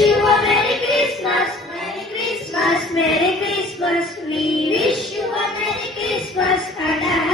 you a Merry Christmas, Merry Christmas, Merry Christmas. We wish you a Merry Christmas and a